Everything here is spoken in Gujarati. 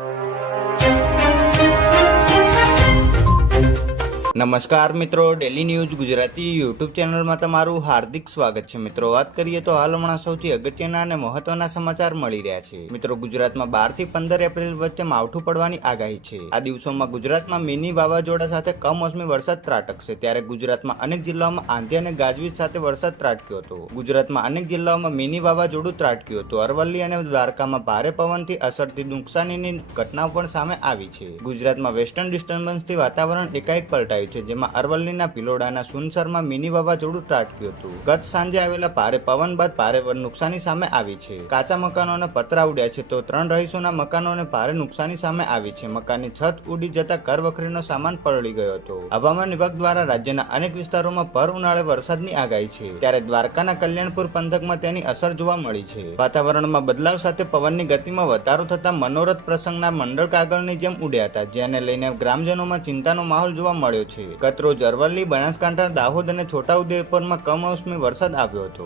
you. નમસ્કાર મિત્રો ડેલી ન્યૂઝ ગુજરાતી યુટ્યુબ ચેનલમાં તમારું હાર્દિક સ્વાગત છે. મિત્રો, વાત કરીએ તો હાલ હમણાં સૌથી અગત્યના અને મહત્વના સમાચાર મળી રહ્યા છે. મિત્રો, ગુજરાતમાં બારથી પંદર એપ્રિલ વચ્ચે માવઠું પડવાની આગાહી છે. આ દિવસોમાં ગુજરાતમાં મિની વાવાઝોડા સાથે કમોસમી વરસાદ ત્રાટકશે. ત્યારે ગુજરાતમાં અનેક જિલ્લાઓમાં આંધી અને ગાજવીજ સાથે વરસાદ ત્રાટક્યો હતો. ગુજરાતમાં અનેક જિલ્લાઓમાં મિની વાવાઝોડું ત્રાટક્યું હતું. અરવલ્લી અને દ્વારકામાં ભારે પવનથી અસરથી નુકસાનીની ઘટનાઓ પણ સામે આવી છે. ગુજરાતમાં વેસ્ટર્ન ડિસ્ટર્બન્સથી વાતાવરણ એકાએક પલટાયું છે, જેમાં અરવલ્લીના પિલોડાના સુનસરમાં મિની વાવાઝોડું ત્રાટક્યું હતું. ગત સાંજે આવેલા ભારે પવન બાદ ભારે નુકસાની સામે આવી છે. કાચા મકાનોને પતરા ઉડ્યા છે તો ત્રણ રહીશોના મકાનોને ભારે નુકસાની સામે આવી છે. મકાનની છત ઉડી જતા કરવખરીનો સામાન પલળી ગયો હતો. હવામાન વિભાગ દ્વારા રાજ્યના અનેક વિસ્તારોમાં ભર ઉનાળે વરસાદની આગાહી છે. ત્યારે દ્વારકાના કલ્યાણપુર પંથકમાં તેની અસર જોવા મળી છે. વાતાવરણમાં બદલાવ સાથે પવનની ગતિમાં વધારો થતા મનોરથ પ્રસંગના મંડળ કાગળની જેમ ઉડ્યા હતા, જેને લઈને ગ્રામજનોમાં ચિંતાનો માહોલ જોવા મળ્યો છે. ગત કતરો અરવલ્લી બનાસકાંઠા દાહોદ અને છોટાઉદેપુરમાં કમોસમી વરસાદ આવ્યો હતો.